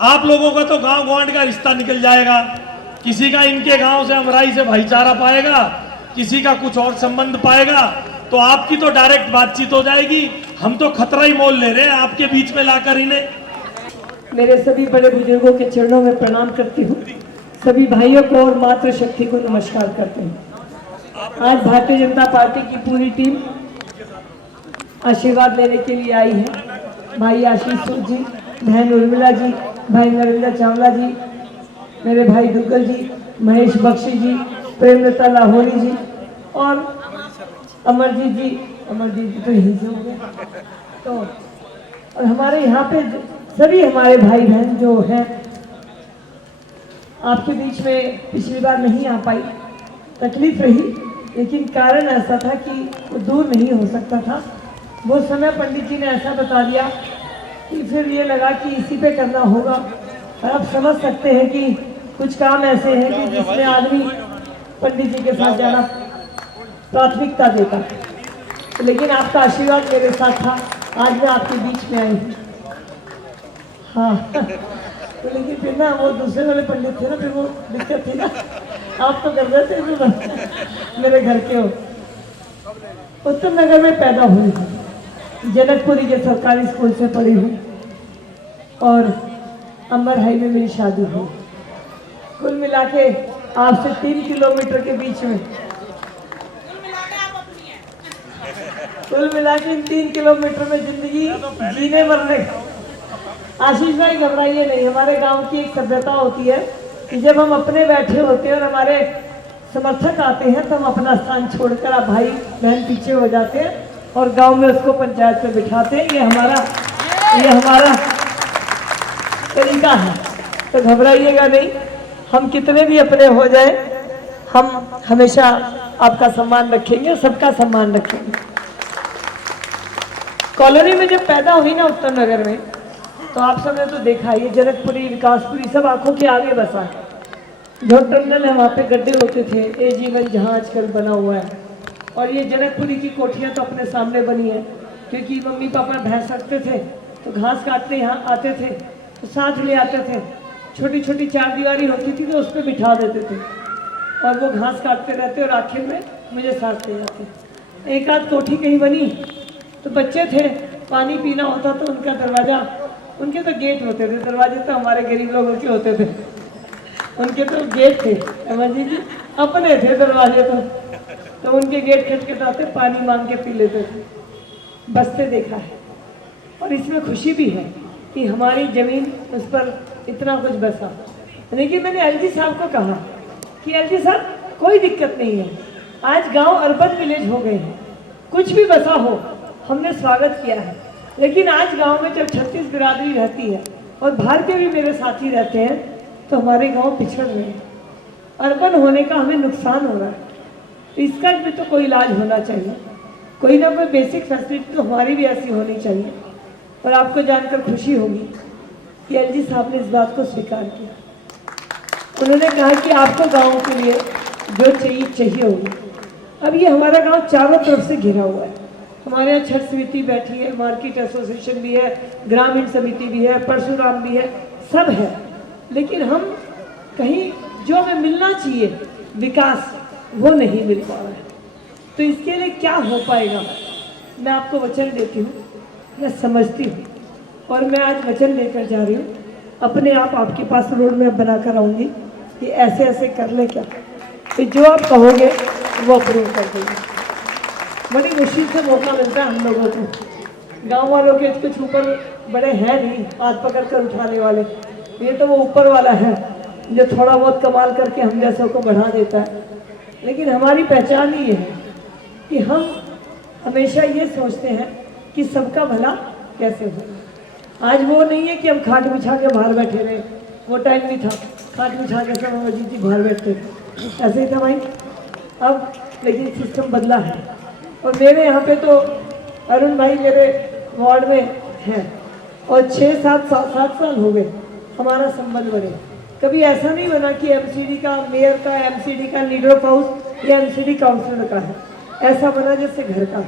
आप लोगों का तो गांव गवांड का रिश्ता निकल जाएगा, किसी का इनके गांव से अमराई से भाईचारा पाएगा, किसी का कुछ और संबंध पाएगा, तो आपकी तो डायरेक्ट बातचीत हो जाएगी। हम तो खतरा ही मोल ले रहे हैं आपके बीच में लाकर इन्हें। मेरे सभी बड़े बुजुर्गों के चरणों में प्रणाम करती हूँ, सभी भाइयों को और मातृशक्ति को नमस्कार करते हैं। आज भारतीय जनता पार्टी की पूरी टीम आशीर्वाद लेने के लिए आई है। भाई आशीष जी, बहन उर्मिला जी, भाई नरेंद्र चावला जी, मेरे भाई दुग्गल जी, महेश बख्शी जी, प्रेमलता लाहौरी जी और अमरजीत जी तो यहीं से हो गए। तो और हमारे यहाँ पे सभी हमारे भाई बहन जो हैं, आपके बीच में पिछली बार नहीं आ पाई, तकलीफ रही, लेकिन कारण ऐसा था कि वो दूर नहीं हो सकता था। वो समय पंडित जी ने ऐसा बता दिया कि फिर ये लगा कि इसी पे करना होगा। और आप समझ सकते हैं कि कुछ काम ऐसे हैं कि जिसमें आदमी पंडित जी के साथ जाना प्राथमिकता देता, लेकिन आपका आशीर्वाद मेरे साथ था, आज मैं आपके बीच में आई हूँ। हाँ तो लेकिन फिर ना वो दूसरे वाले पंडित थे ना, फिर वो दिक्कत थी ना, आप तो कर रहे थे मेरे घर के हो। उत्तम नगर में पैदा हुई हूँ, जनकपुरी के सरकारी स्कूल से पढ़ी हूँ और अंबर हाई में मेरी शादी हुई। कुल मिला के आपसे 3 किलोमीटर के बीच में, कुल मिला के 3 किलोमीटर में जिंदगी जीने मरने। आशीष भाई घबराइए नहीं, हमारे गांव की एक सभ्यता होती है कि जब हम अपने बैठे होते हैं और हमारे समर्थक आते हैं तो हम अपना स्थान छोड़कर आप भाई बहन पीछे हो जाते हैं और गांव में उसको पंचायत पे बिठाते हैं। ये हमारा तरीका है, तो घबराइएगा नहीं। हम कितने भी अपने हो जाए, हम हमेशा आपका सम्मान रखेंगे, सबका सम्मान रखेंगे। कॉलोनी में जब पैदा हुई ना उत्तम नगर में, तो आप सबने तो देखा, ये जनकपुरी विकासपुरी सब आंखों के आगे बसा है। जो टनल है वहाँ पे गड्ढे होते थे, ए जीवन जहाँ आजकल बना हुआ है। और ये जनकपुरी की कोठियाँ तो अपने सामने बनी है, क्योंकि मम्मी पापा भैंस रखते थे तो घास काटने यहाँ आते थे तो साथ ले आते थे। छोटी छोटी 4 दीवारी होती थी तो उस पर बिठा देते थे और वो घास काटते रहते और आखिर में मुझे साथ ले जाते। एक आध कोठी कहीं बनी तो बच्चे थे, पानी पीना होता तो उनका दरवाज़ा, उनके तो गेट होते थे, दरवाजे तो हमारे गरीब लोगों के होते थे, उनके तो गेट थे, समझिए जी अपने थे दरवाजे तो उनके गेट खटखटाते, पानी मांग के पी लेते थे। बसते देखा है और इसमें खुशी भी है कि हमारी ज़मीन उस पर इतना कुछ बसा। लेकिन मैंने एलजी साहब को कहा कि एलजी साहब कोई दिक्कत नहीं है, आज गांव अर्बन विलेज हो गए हैं, कुछ भी बसा हो हमने स्वागत किया है। लेकिन आज गांव में जब 36 बिरादरी रहती है और बाहर के भी मेरे साथी रहते हैं तो हमारे गांव पिछड़ रहे हैं, अर्बन होने का हमें नुकसान हो रहा है। तो इसका भी तो कोई इलाज होना चाहिए, कोई ना कोई बेसिक फैसिलिटी तो हमारी भी ऐसी होनी चाहिए। और आपको जानकर खुशी होगी कि एलजी साहब ने इस बात को स्वीकार किया। उन्होंने कहा कि आपको गाँव के लिए जो चाहिए होगी। अब ये हमारा गाँव चारों तरफ से घिरा हुआ है, हमारे यहाँ छठ समिति बैठी है, मार्केट एसोसिएशन भी है, ग्रामीण समिति भी है, परशुराम भी है, सब है। लेकिन हम कहीं जो हमें मिलना चाहिए विकास, वो नहीं मिल पा रहा है। तो इसके लिए क्या हो पाएगा, मैं आपको वचन देती हूँ, मैं समझती हूँ और मैं आज वचन लेकर जा रही हूँ। अपने आप आपके पास रोड मैप बनाकर आऊँगी कि ऐसे ऐसे कर ले क्या, तो जो आप कहोगे वो अप्रूव कर देंगे। बड़ी मुश्किल से मौका मिलता है हम लोगों को, गांव वालों के कुछ ऊपर बड़े हैं नहीं हाथ पकड़ कर उठाने वाले, ये तो वो ऊपर वाला है जो थोड़ा बहुत कमाल करके हम जैसों को बढ़ा देता है। लेकिन हमारी पहचान ही ये है कि हम हमेशा ये सोचते हैं कि सबका भला कैसे हो। आज वो नहीं है कि हम खाट बिछा के बाहर बैठे रहे, वो टाइम भी था खाट बिछा के सब अजीत जी बाहर बैठते थे, ऐसे ही था भाई। अब लेकिन सिस्टम बदला है और मेरे यहाँ पे तो अरुण भाई मेरे वार्ड में हैं और 6-7 साल हो गए हमारा संबंध बने। कभी ऐसा नहीं बना कि एमसीडी का, मेयर का, एमसीडी का, लीडर ऑफ हाउस या एमसीडी काउंसिलर का है, ऐसा बना जैसे घर का,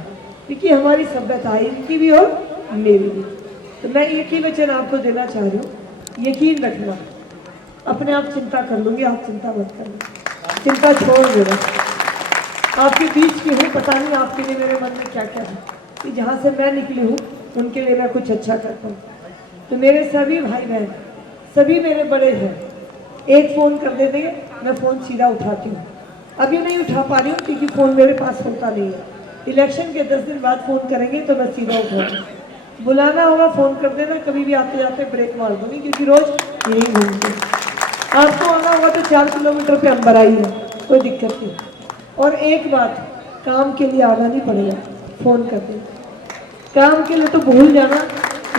क्योंकि हमारी सभ्यता है, इनकी भी और मेरी भी। तो मैं एक ही वचन आपको देना चाह रही हूँ यकीन रखना, अपने आप चिंता कर लूँगी, आप चिंता मत करना, चिंता छोड़ देना। आपके बीच की हूँ, पता नहीं आपके लिए मेरे मन में क्या क्या है कि जहाँ से मैं निकली हूँ उनके लिए मैं कुछ अच्छा करता हूँ। तो मेरे सभी भाई बहन, सभी मेरे बड़े हैं, एक फ़ोन कर देते हैं, मैं फ़ोन सीधा उठाती हूँ। अभी नहीं उठा पा रही हूँ क्योंकि फ़ोन मेरे पास होता नहीं है। इलेक्शन के 10 दिन बाद फ़ोन करेंगे तो मैं सीधा उठाऊँगी। बुलाना होगा फ़ोन कर देना, कभी भी आते जाते ब्रेक मार दूँगी क्योंकि रोज़ यही घूमते। आपको आना होगा तो 4 किलोमीटर पे अंबर आई है, कोई दिक्कत नहीं। और एक बात, काम के लिए आना नहीं पड़ेगा, फ़ोन कर देना। काम के लिए तो भूल जाना,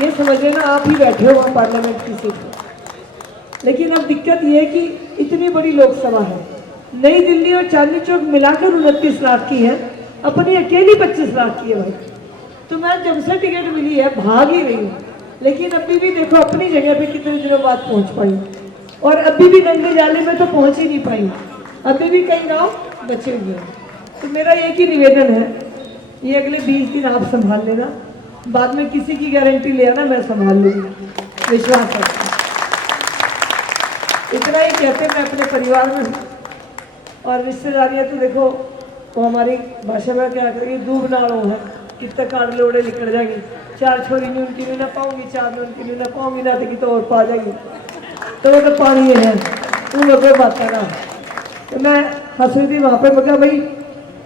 ये समझ लेना आप ही बैठे हो वहाँ पार्लियामेंट की सीट पर। लेकिन अब दिक्कत ये है कि इतनी बड़ी लोकसभा है, नई दिल्ली और चांदनी चौक मिलाकर 29 लाख की है, अपनी अकेली 25 लाख की है भाई। तो मैं जब से टिकट मिली है भाग ही रही हूँ, लेकिन अभी भी देखो अपनी जगह पे कितने दिनों बाद पहुँच पाई, और अभी भी नंगे जाले में तो पहुँच ही नहीं पाई, अभी भी कई गाँव बचे हुए हैं। तो मेरा एक ही निवेदन है, ये अगले 20 दिन आप संभाल लेना, बाद में किसी की गारंटी ले आना, मैं संभाल लूँगी, विश्वास रखना। इतना ही कहते मैं अपने परिवार में हूँ, और रिश्तेदारियाँ तो देखो वो हमारी भाषा में क्या करेगी, दूब नाड़ों है, कितने काट लोड़े निकल जाएंगी। 4 छोरी नहीं उनकी नहीं ना पाऊंगी, 4 में उनकी नहीं ना पाऊंगी, ना देखी तो और पा जाएगी, तो वो तो पानी है, तुम लोग कोई बात करना। तो मैं हंस रही थी वहाँ पे, मैं कहा भाई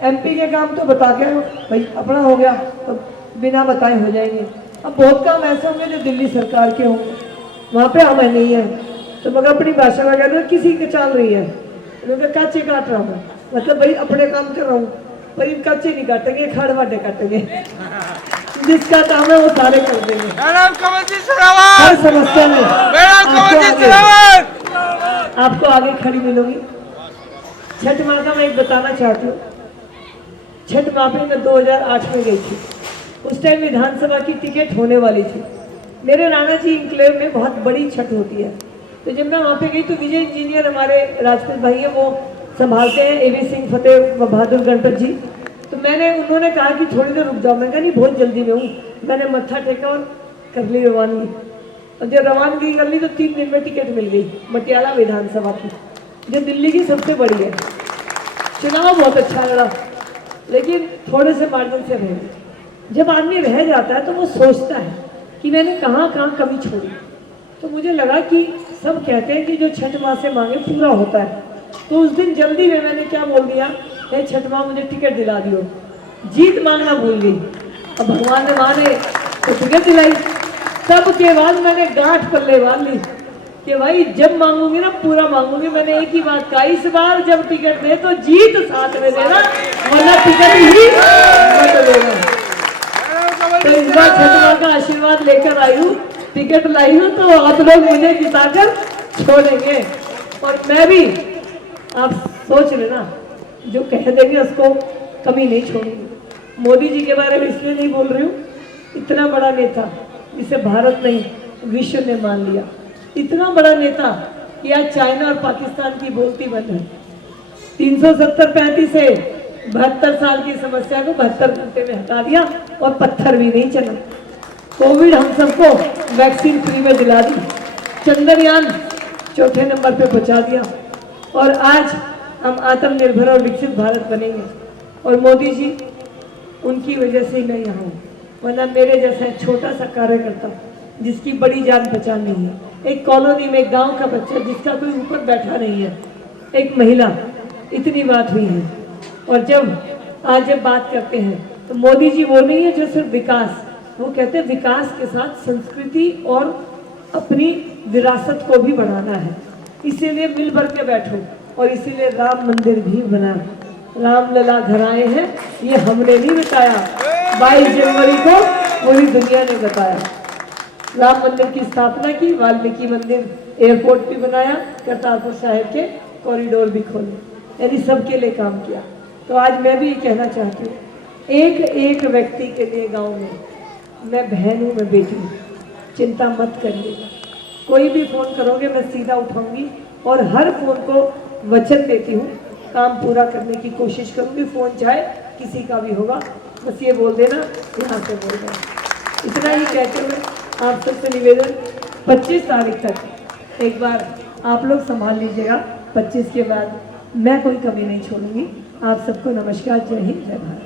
MP के काम तो बता के भाई अपना हो गया तो बिना बताए हो जाएंगे। अब बहुत काम ऐसे होंगे जो दिल्ली सरकार के होंगे, वहाँ पे हमें नहीं है, तो मगर अपनी भाषा में कहते किसी के चल रही है, उन्होंने काचे काट रहा हूँ, मतलब भाई अपने काम कर रहा हूँ, भाई काचे नहीं काटेंगे, खाड़ वाटे काटेंगे, जिसका काम है वो सारे कर देंगे। हर समस्या में आपको आगे खड़ी मिलूंगी। छठ माँ का मैं एक बताना चाहती हूँ, छठ माँ पे मैं 2008 में गई थी, उस टाइम विधानसभा की टिकट होने वाली थी। मेरे राणा जी इंक्लेव में बहुत बड़ी छठ होती है, तो जब मैं वहाँ पे गई तो विजय इंजीनियर हमारे राजपूत भाई है, वो संभालते हैं, AB सिंह फतेह बहादुर गणपत जी। तो उन्होंने कहा कि थोड़ी देर रुक जाओ, मैं कहा नहीं बहुत जल्दी में हूँ। मैंने मत्था टेका और कर ली रवानगी, और जब रवानगी कर ली तो 3 दिन में टिकट मिल गई मटियाला विधानसभा की, जो दिल्ली की सबसे बड़ी है। चुनाव बहुत अच्छा लड़ा, लेकिन थोड़े से मार्जिन से रह गए। जब आदमी रह जाता है तो वो सोचता है कि मैंने कहाँ कहाँ कमी छोड़ी। तो मुझे लगा कि सब कहते हैं कि जो छठ माँ से मांगे पूरा होता है, तो उस दिन जल्दी में मैंने क्या बोल दिया, हे छठ माँ मुझे टिकट दिला दियो। जीत मांगना भूल गई, अब भगवान ने माने तो टिकट दिलाई। तब के बाद मैंने गांठ पल्ले बांध ली कि भाई जब मांगूंगी ना पूरा मांगूंगी। मैंने एक ही बात कहा, इस बार जब टिकट दे तो जीत साथ में देना, वरना टिकट ही मत देना। तो इस बार छठ माँ का आशीर्वाद लेकर आई हूँ, टिकट लाई हूँ, तो आप लोग मुझे जिताकर छोड़ेंगे। और मैं भी, आप सोच लेना, जो कह देंगे उसको कमी नहीं छोड़ेंगे। मोदी जी के बारे में इसलिए नहीं बोल रही हूँ, इतना बड़ा नेता जिसे भारत नहीं विश्व ने मान लिया, इतना बड़ा नेता कि आज चाइना और पाकिस्तान की बोलती बंद है। 370-35 से 72 साल की समस्या को 72 घंटे में हटा दिया, और पत्थर भी नहीं चला। कोविड हम सबको वैक्सीन फ्री में दिला दी, चंद्रयान 4थे नंबर पे पहुंचा दिया, और आज हम आत्मनिर्भर और विकसित भारत बनेंगे। और मोदी जी, उनकी वजह से ही मैं यहाँ हूँ, वरना मेरे जैसा छोटा सा कार्यकर्ता जिसकी बड़ी जान पहचान नहीं है, एक कॉलोनी में एक गांव का बच्चा जिसका कोई ऊपर बैठा नहीं है, एक महिला, इतनी बात हुई है। और जब बात करते हैं तो मोदी जी वो नहीं है जो सिर्फ विकास, वो कहते हैं विकास के साथ संस्कृति और अपनी विरासत को भी बढ़ाना है। इसीलिए मिल भर के बैठो, और इसीलिए राम मंदिर भी बना। राम लला घर आए हैं, ये हमने नहीं बताया, 22 जनवरी को पूरी दुनिया ने बताया। राम मंदिर की स्थापना की, वाल्मीकि मंदिर, एयरपोर्ट भी बनाया, करतारपुर साहिब के कॉरिडोर भी खोले, यानी सबके लिए काम किया। तो आज मैं भी ये कहना चाहती हूँ, एक एक व्यक्ति के लिए गांव में मैं बहन हूँ, मैं बेटी हूँ, चिंता मत करिएगा। कोई भी फ़ोन करोगे मैं सीधा उठाऊंगी, और हर फ़ोन को वचन देती हूँ काम पूरा करने की कोशिश करूँगी। फ़ोन चाहे किसी का भी होगा, बस ये बोल देना यहाँ से बोल देना। इतना ही कहते हुए आप सबसे निवेदन, 25 तारीख तक एक बार आप लोग संभाल लीजिएगा, 25 के बाद मैं कोई कमी नहीं छोड़ूंगी। आप सबको नमस्कार, जय हिंद, जय भारत।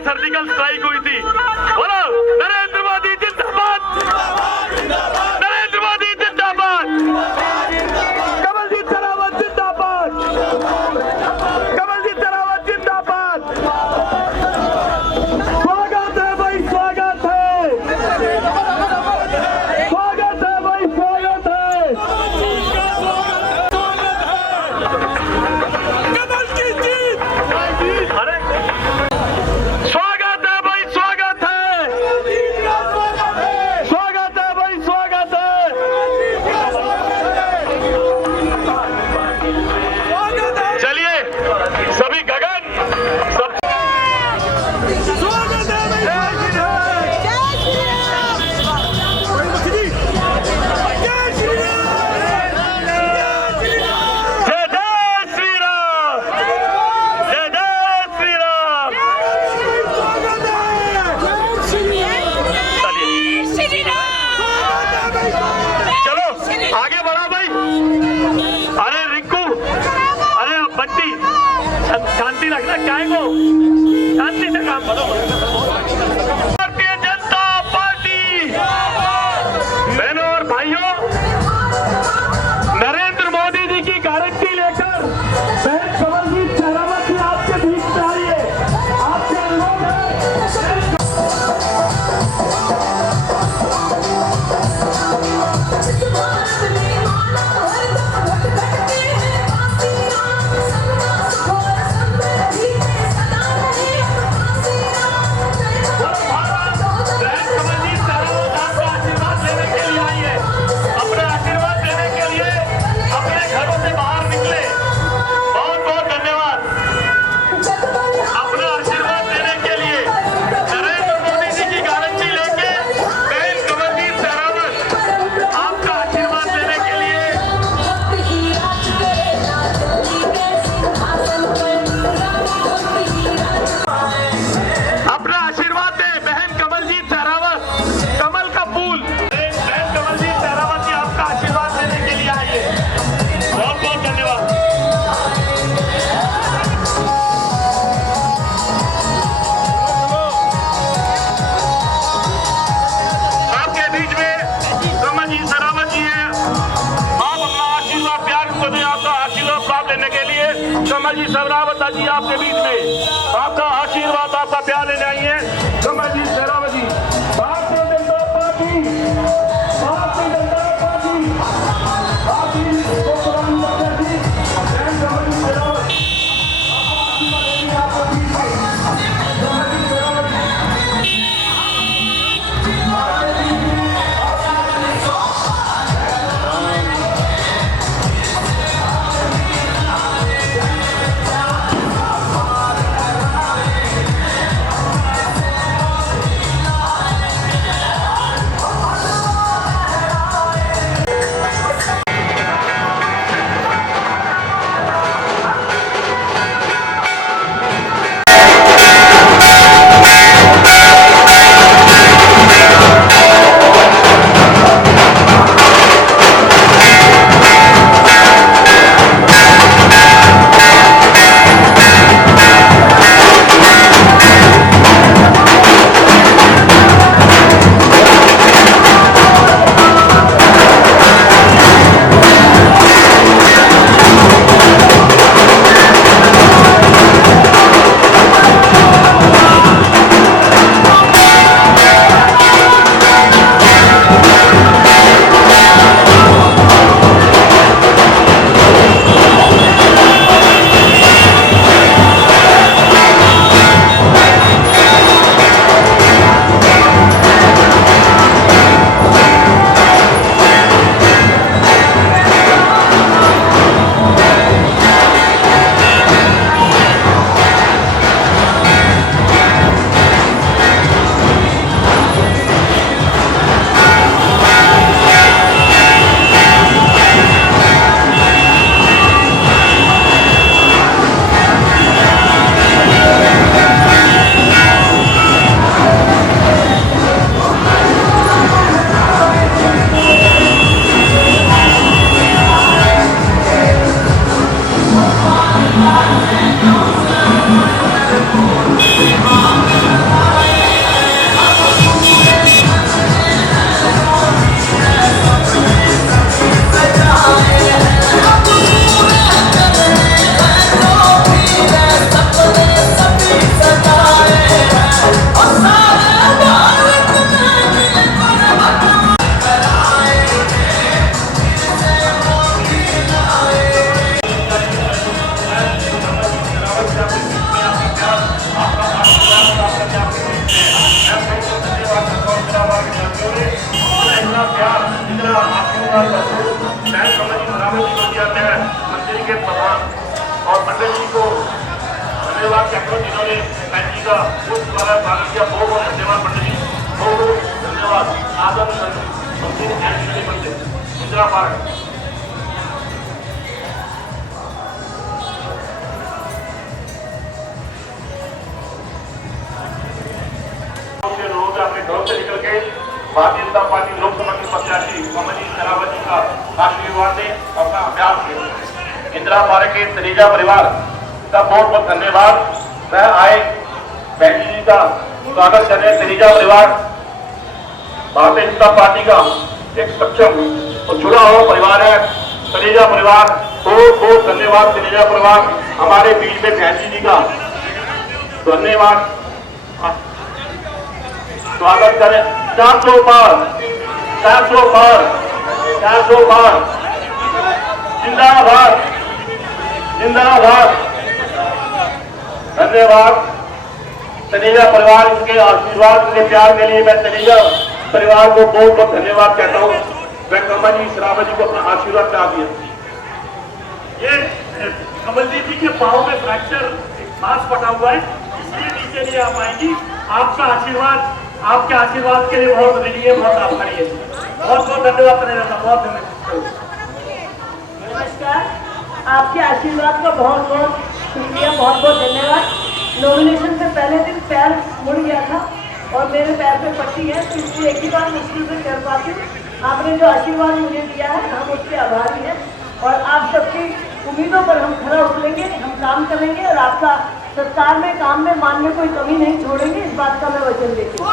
सर्जिकल स्ट्राइक हुई थी। बोलो नरेंद्र मोदी जिंदाबाद, नरेंद्र मोदी जिंदाबाद, कमलजीत शेरावत जिंदाबाद, कमलजीत शेरावत जिंदाबाद। स्वागत है भाई, स्वागत है, स्वागत है भाई, स्वागत है। कमल की जीत। अरे स्वागत है भाई, स्वागत है, स्वागत है भाई, स्वागत है। चलिए सभी गगन सब स्वागत है भाई, आगे बढ़ा भाई। अरे रिंकू, अरे बंटी, शांति रखना, क्या है वो, शांति से काम करो। भारतीय जनता पार्टी, बहनों और भाइयों, नरेंद्र मोदी जी की गारंटी लेकर बहन कमलजीत शेरावत जी आपके बीच में आई है। आपके अनुरोध है कमल जी सहरावत जी आपके बीच में आपका आशीर्वाद, आपका प्यार लेने आई है। कमल जी सहरावत जी, Bharatiya Janata party, Bharatiya Janata party, party को प्रधान प्रत्याशी कमल जी सहरावत आपके बीच में। कमल जी सहरावत मंदिर के प्रधान और मंडल जी को धन्यवाद कहता हूँ जिन्होंने जी का उस द्वारा पालन किया। बहुत बहुत धन्यवाद मंडल जी, बहुत बहुत धन्यवाद। आदम मंदिर मंदिर इंदिरा पार्क अपने घर से निकल के भारतीय जनता पार्टी लोकसभा के प्रत्याशी कमल जी सहरावत जी का आशीर्वाद दें, अपना अभ्यास करें। इंदिरा पार्क के तनेजा परिवार का बहुत बहुत धन्यवाद। मैं आए बहन जी का स्वागत करने। तनेजा परिवार भारतीय जनता पार्टी का एक सक्षम और जुड़ा हुआ परिवार है। तनेजा परिवार बहुत बहुत धन्यवाद। तनेजा परिवार हमारे बीच में बहन जी का धन्यवाद, स्वागत करें। 400 पार, 400 पार, 400 पार, जिंदाबाद, जिंदाबाद। धन्यवाद तनेजा परिवार, के आशीर्वाद के प्यार के लिए मैं तनेजा परिवार को बहुत बहुत धन्यवाद कहता हूँ। मैं कमल जी सहरावत जी को अपना आशीर्वाद चाह दिया। ये कमलजीत जी के पाँव में फ्रैक्चर मांस फटा हुआ है, इसलिए नीचे नहीं आ पाएंगी। आपका आशीर्वाद, आपके आशीर्वाद के लिए बहुत रेडी है, बहुत आभारी है। बहुत बहुत धन्यवाद तनेजा साहब, बहुत धन्यवाद। नमस्कार, आपके आशीर्वाद का बहुत बहुत शुक्रिया, बहुत बहुत धन्यवाद। नॉमिनेशन से पहले दिन पैर मुड़ गया था और मेरे पैर पे पट्टी है, तो इसलिए एक ही बार मुश्किल से कर पाती हूँ। आपने जो आशीर्वाद मुझे दिया है, हम उसके आभारी हैं और आप सबकी उम्मीदों पर हम खरा उतरेंगे, हम काम करेंगे और आपका सत्कार में, काम में, मान में कोई कमी नहीं छोड़ेंगे, इस बात का मैं वचन देती हूँ।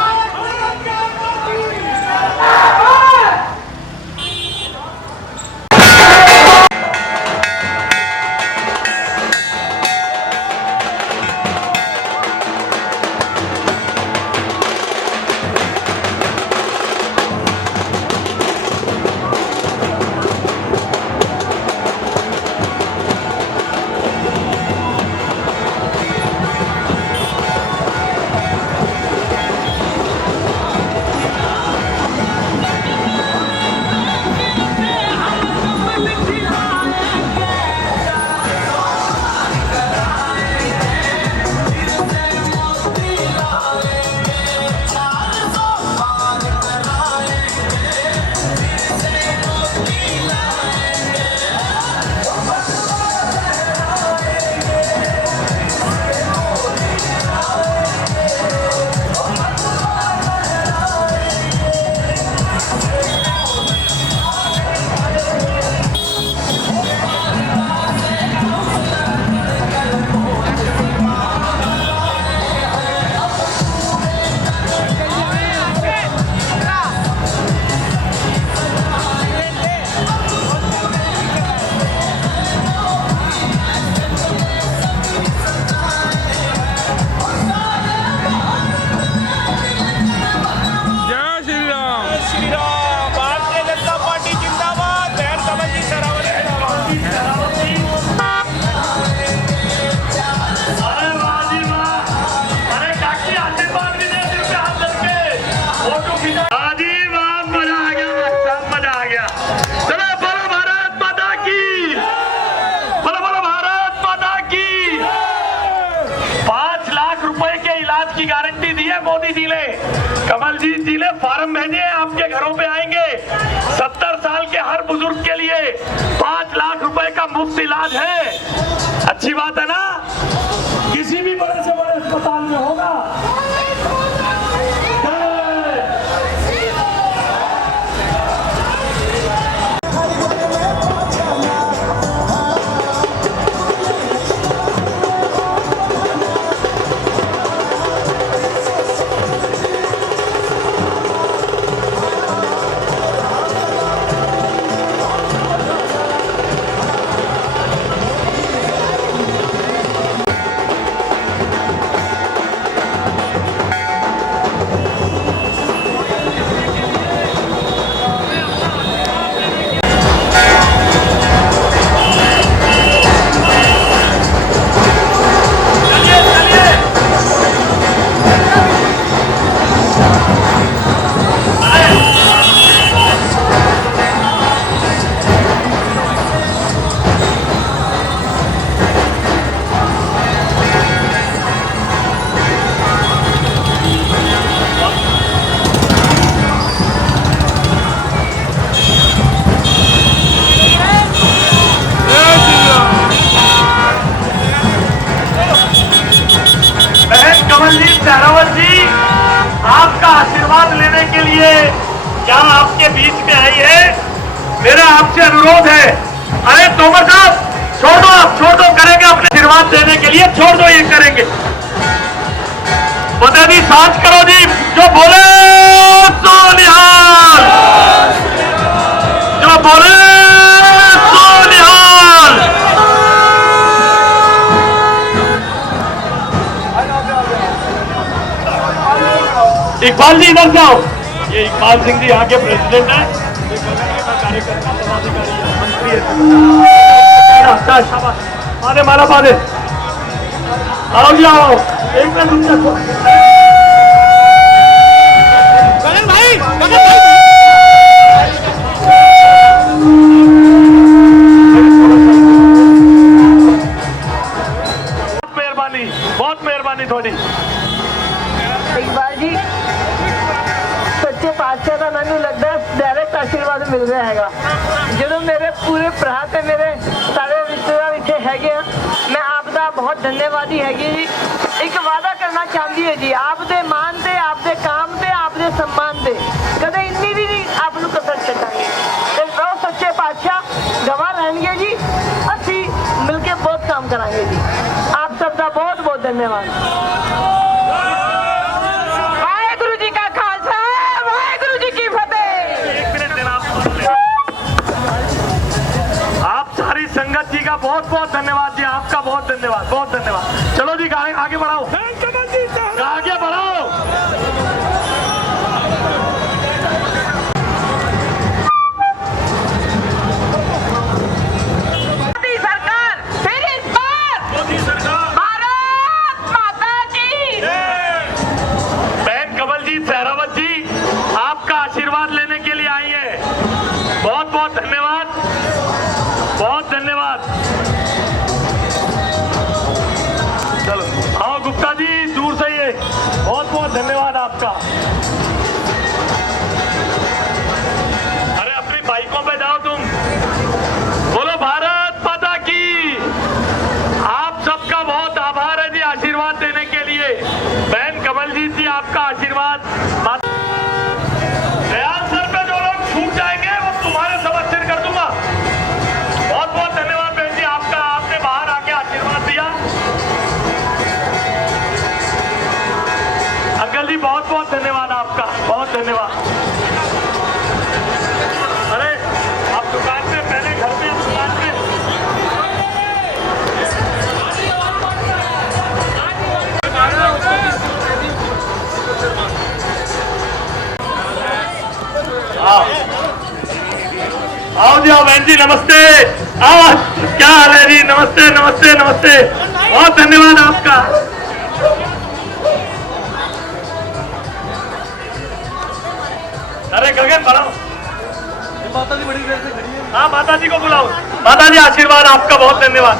जी ने फॉर्म भेजे हैं, आपके घरों पे आएंगे। 70 साल के हर बुजुर्ग के लिए 5 लाख रुपए का मुफ्त इलाज है। अच्छी बात है ना? किसी भी बड़े से बड़े अस्पताल में होगा। कमलजीत सहरावत जी, आपका आशीर्वाद लेने के लिए क्या आपके बीच में आई है? मेरा आपसे अनुरोध है। अरे तोमर साहब छोड़ दो, आप छोड़ दो, करेंगे अपने आशीर्वाद देने के लिए, छोड़ दो, ये करेंगे। पता नहीं सांस करो जी, जो बोले सो निहाल, जो बोले सो निहाल। इकबाल जी इधर जाओ। ये इकबाल सिंह जी यहाँ के प्रेसिडेंट हैं, कार्यकर्ता पदाधिकारी मंत्री है। शाबाश, मारा पादे, आओ जी आओ, एक मिनट रुक जाओ। गगन भाई, गगन भाई। बहुत मेहरबानी थोड़ी। इकबाल जी, सच्चे पातशाह का मैंने लगता है डायरेक्ट आशीर्वाद मिल रहा हैगा। जो मेरे पूरे भरा ते मेरे सारे रिश्तेदार इतने हैगे, मैं आपका बहुत धन्यवादी हैगी जी। एक वादा करना चाहती है जी, आपके मान दे, आपके काम दे, आपके सम्मान दे, कदे इन्नी भी नहीं आप लोग कसर छटांगे। बहुत सच्चे पातशाह गवाह रहेंगे जी, असी मिलके बहुत काम कराएंगे जी। आप सबका बहुत बहुत धन्यवाद। वाहेगुरु जी का खालसा, वाहेगुरु जी की फतेह। एक मिनट देना आप सारी संगत जी का बहुत बहुत धन्यवाद जी, आपका बहुत धन्यवाद, बहुत धन्यवाद। चलो जी आगे बढ़ाओ, आगे बढ़ाओ। सहरावत जी आपका आशीर्वाद लेने के लिए आई है, बहुत बहुत धन्यवाद, बहुत धन्यवाद। चलो आओ गुप्ता जी, दूर से ये बहुत बहुत धन्यवाद आपका। अरे अपनी बाइकों पे जाओ तुम, बोलो भारत माता की। आप सबका बहुत आभार है जी आशीर्वाद देने के लिए। बहन कमलजीत जी आपका आशीर्वाद, दयाल सर पे जो लोग छूट जाएंगे वो तुम्हारे सब अच्छे कर दूंगा। बहुत बहुत धन्यवाद बहन जी आपका, आपने बाहर आके आशीर्वाद दिया। अंकल जी बहुत बहुत धन्यवाद आपका, बहुत धन्यवाद। अरे आप दुकान पे, पहले घर पे, दुकान पे। आओ जी, आओ बहन जी, नमस्ते। आओ, क्या हाल है जी? नमस्ते नमस्ते नमस्ते, बहुत धन्यवाद आपका। अरे गगन बढ़ाओ, माता जी बड़ी देर से खड़ी है। हाँ माता जी को बुलाओ। माता जी आशीर्वाद आपका, बहुत धन्यवाद।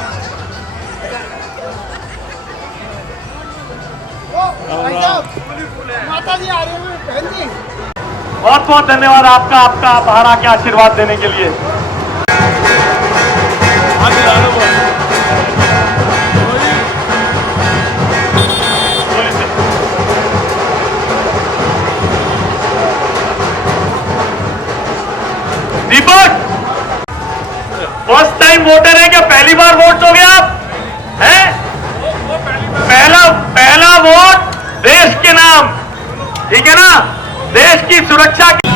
माता जी आ रही है बहन जी। बहुत बहुत धन्यवाद आपका बाहर आके आशीर्वाद देने के लिए। दीपक फर्स्ट टाइम वोटर है क्या? पहली बार वोट दोगे आप? हैं? पहला वोट देश के नाम, ठीक है ना? देश की सुरक्षा की।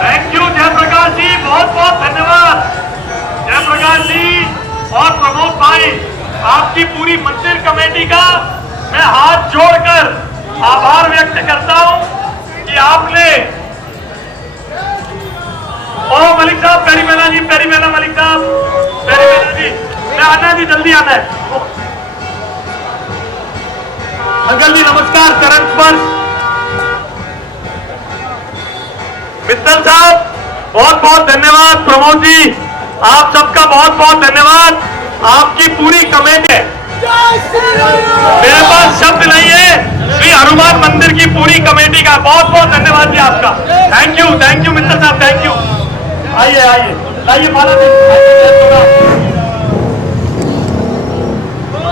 थैंक यू जयप्रकाश जी, बहुत बहुत धन्यवाद जयप्रकाश जी और प्रमोद भाई, आपकी पूरी मंदिर कमेटी का मैं हाथ जोड़कर आभार व्यक्त करता हूं कि आपने। ओ मलिक साहब, पेरीमेला जी, पेरीमेला मलिक साहब, पेरीमेला जी, मैं आना जी, जल्दी आना है। अंकल जी नमस्कार, चरण स्पर्श। मित्तल साहब बहुत बहुत धन्यवाद। प्रमोद जी आप सबका बहुत बहुत धन्यवाद, आपकी पूरी कमेटी है। मेरे पास शब्द नहीं है, श्री हनुमान मंदिर की पूरी कमेटी का बहुत बहुत धन्यवाद जी आपका। थैंक यू मित्तल साहब, थैंक यू। आइए लाइए माला जी,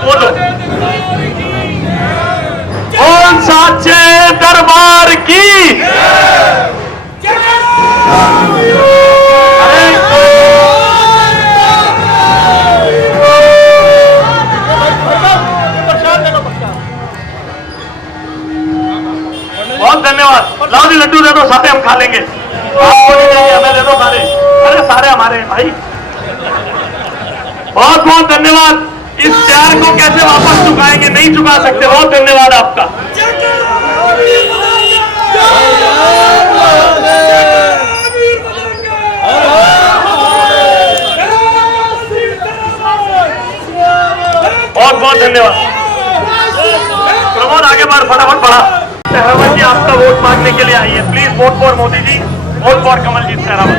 बोलो। कौन साचे दरबार की? बहुत धन्यवाद। लाओ जी लड्डू दे दो, सारे हम खा लेंगे। आपको नहीं चाहिए, हमें दे दो सारे। अरे सारे हमारे हैं भाई। बहुत बहुत धन्यवाद। इस प्यार को कैसे वापस चुकाएंगे? नहीं चुका सकते। बहुत धन्यवाद आपका। बहुत बहुत धन्यवाद। प्रमोद आगे बढ़, फटाफट बढ़ा। सहरावत जी आपका वोट मांगने के लिए आई है। Please vote for Modi ji, vote for Kamaljeet Sehrawat.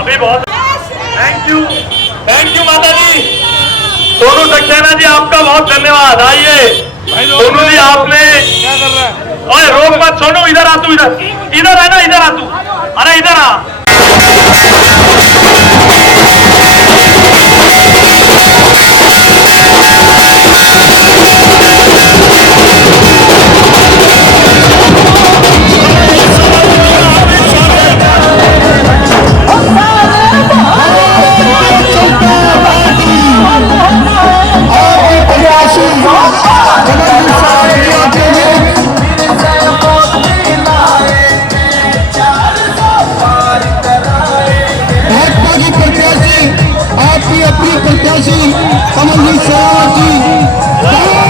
अभी बहुत थैंक यू माता जी। सोनू सक्सेना जी आपका बहुत धन्यवाद। आइए सोनू जी, आपने क्या कर रहा है? ओए रोक मत सोनू, इधर आ तू, इधर है ना, इधर आ तू। अरे इधर आ। कमलजीत सहरावत जी, भारतीय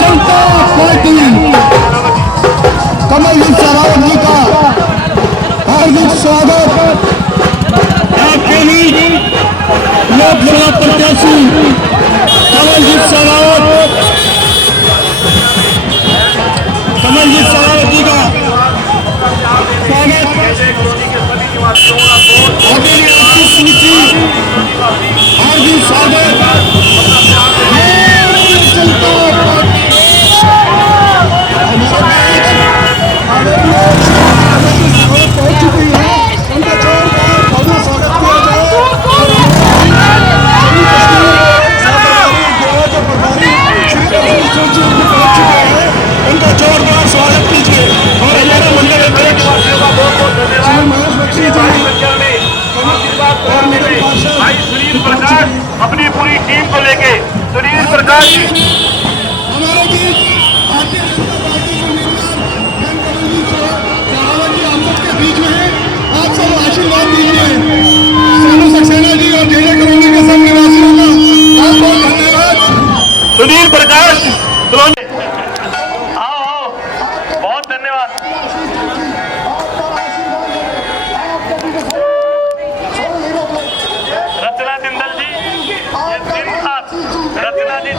जनता पार्टी, कमलजीत सहरावत जी का हार्दिक स्वागत। आपके बीच लोकसभा प्रत्याशी कमलजीत सहरावत जी का स्वागत। सूची हार्दिक स्वागत। जनता पार्टी पहुंच चुकी है, उनका जोरदार भव्य स्वागत किया जाए। उनका जोरदार स्वागत कीजिए और हमारा मंडल अध्यक्ष महेश बख्शी भाई सुनील प्रकाश अपनी पूरी टीम को लेके, सुनील प्रकाश हमारे बीच भारतीय जनता पार्टी के उम्मीदवार सहरावत जी आप सबके बीच में है। आप सब आशीर्वाद दीजिए सोनू सक्सेना जी और जे कॉलोनी के सब निवासियों का आओ आओ, बहुत धन्यवाद। रचना जिंदल जी, ये दिन था रचना जी।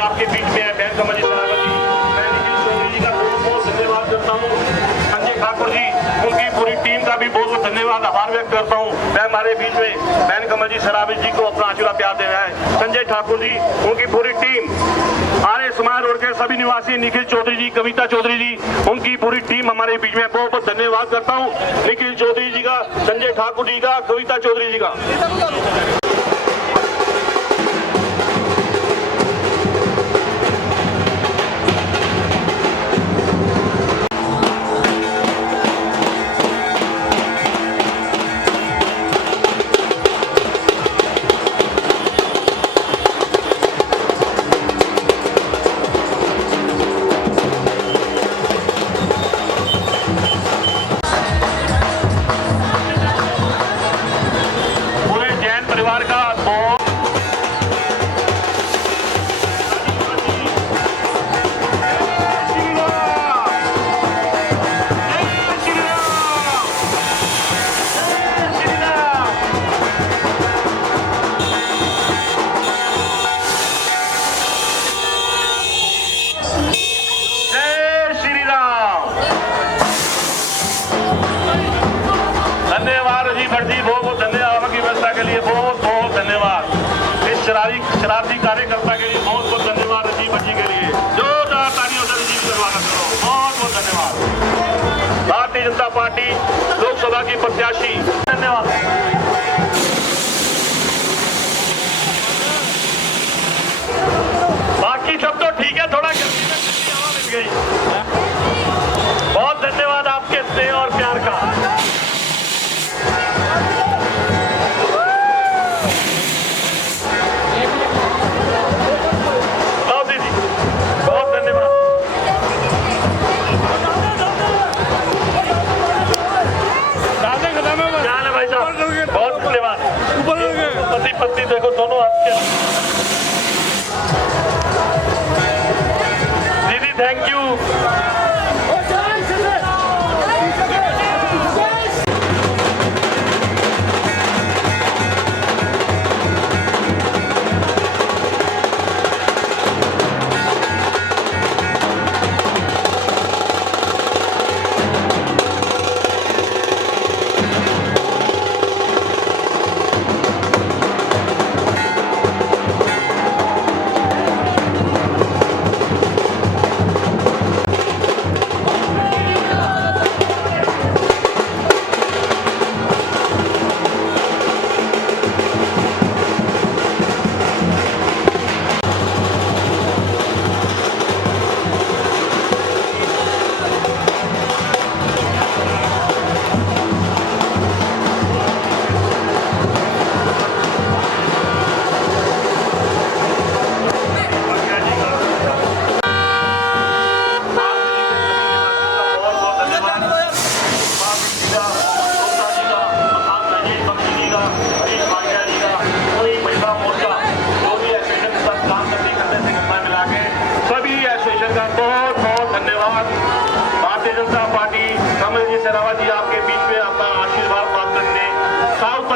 आपके बीच में है बहन कमल जी सरावत जी, मैं निखिल चौधरी जी का बहुत बहुत धन्यवाद करता हूँ। संजय ठाकुर जी, उनकी पूरी टीम का भी बहुत बहुत धन्यवाद आभार व्यक्त करता हूँ। मैं हमारे बीच में बहन कमल जी सरावत जी को अपना आशीर्वाद प्यार दे रहा है। संजय ठाकुर जी, उनकी पूरी टीम, आर्य समाज रोड के सभी निवासी, निखिल चौधरी जी, कविता चौधरी जी, उनकी पूरी टीम हमारे बीच में बहुत बहुत धन्यवाद करता हूँ। निखिल चौधरी जी का, संजय ठाकुर जी का, कविता चौधरी जी का। परिवार का बहुत धन्यवाद जी भट्टी, बहुत बहुत धन्यवाद की व्यवस्था के लिए, बहुत बहुत धन्यवाद। इस शरारती कार्यकर्ता के लिए बहुत बहुत धन्यवाद रजीव भट्टी के लिए, जोरदार तालियों से रजीव करवाना करो, बहुत बहुत धन्यवाद। भारतीय जनता पार्टी लोकसभा की प्रत्याशी, धन्यवाद। बाकी सब तो ठीक है, थोड़ा गर्मी में हवा मिल गई। बहुत धन्यवाद आपके स्नेह और प्यार का। पति पत्नी देखो दोनों आपके। दीदी थैंक यू।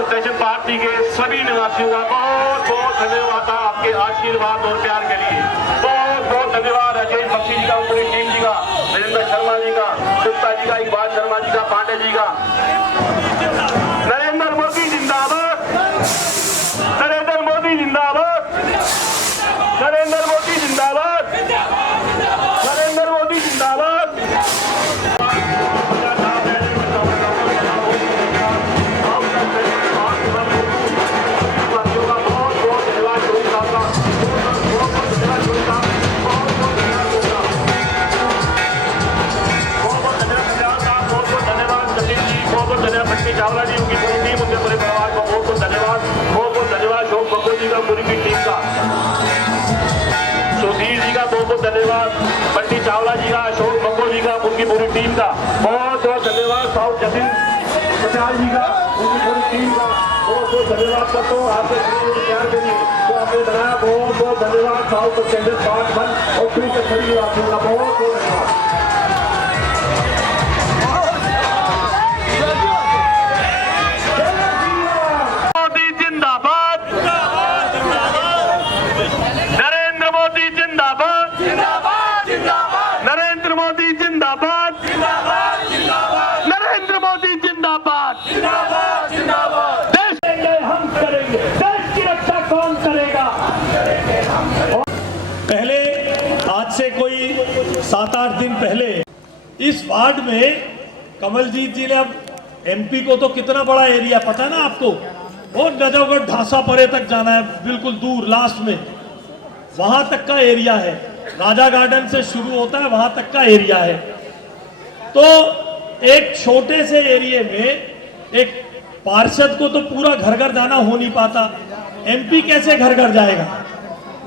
स्टेशन पार्टी के सभी निवासियों का बहुत बहुत धन्यवाद था आपके आशीर्वाद और प्यार के लिए। बहुत बहुत धन्यवाद अजय बख्शी जी का, पूरी टीम जी का, नरेंद्र शर्मा जी का, गुप्ता जी का, इकबाल शर्मा जी का, पांडे जी का। नरेंद्र मोदी जिंदाबाद, नरेंद्र मोदी जिंदाबाद, नरेंद्र मोदी जिंदाबाद। बहुत धन्यवाद बंटी चावला जी का, अशोक मंगो जी का, उनकी पूरी टीम का बहुत बहुत धन्यवाद। साउथ जतिन पटेल जी का, उनकी पूरी टीम का बहुत बहुत धन्यवाद करता हूँ आपके प्यार के लिए तो आपने बनाया। बहुत बहुत धन्यवाद साउथ स्टैंडर्ड पार्ट 1 और 2 के सभी वासियों का बहुत बहुत धन्यवाद। मोदी जिंदाबाद, नरेंद्र मोदी जिंदाबाद, नरेंद्र मोदी जिंदाबाद, नरेंद्र मोदी जिंदाबाद। देश हम करेंगे, देश की रक्षा कौन करेगा? पहले आज से कोई 7-8 दिन पहले इस वार्ड में कमलजीत जी ने, अब एमपी को तो कितना बड़ा एरिया पता है ना आपको, वो नजफगढ़ ढांसा परे तक जाना है, बिल्कुल दूर लास्ट में वहां तक का एरिया है। राजा गार्डन से शुरू होता है, वहां तक का एरिया है। तो एक छोटे से एरिया में एक पार्षद को तो पूरा घर घर जाना हो नहीं पाता, एमपी कैसे घर घर जाएगा?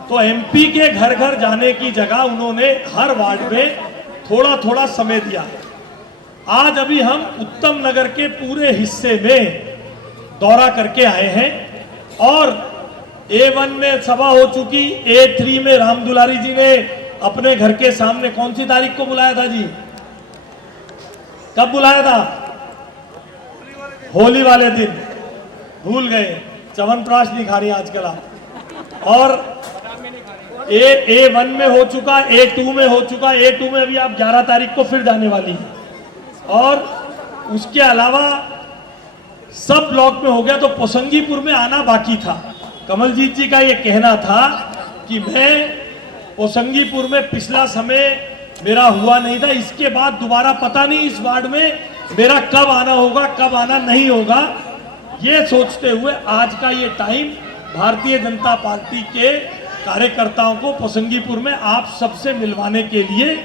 तो एमपी के घर घर जाने की जगह उन्होंने हर वार्ड में थोड़ा थोड़ा समय दिया है। आज अभी हम उत्तम नगर के पूरे हिस्से में दौरा करके आए हैं और A1 में सभा हो चुकी, A3 में राम दुलारी जी ने अपने घर के सामने, कौन सी तारीख को बुलाया था जी? कब बुलाया था? होली वाले दिन, भूल गए, च्यवनप्राश नहीं खा रही आजकल आप। और A1 में हो चुका, A2 में हो चुका, A2 में अभी आप 11 तारीख को फिर जाने वाली है और उसके अलावा सब ब्लॉक में हो गया। तो पोसंगीपुर में आना बाकी था। कमलजीत जी का ये कहना था कि मैं पोसंगीपुर में पिछला समय मेरा हुआ नहीं था, इसके बाद दोबारा पता नहीं इस वार्ड में मेरा कब आना होगा, कब आना नहीं होगा। ये सोचते हुए आज का ये टाइम भारतीय जनता पार्टी के कार्यकर्ताओं को पोसंगीपुर में आप सबसे मिलवाने के लिए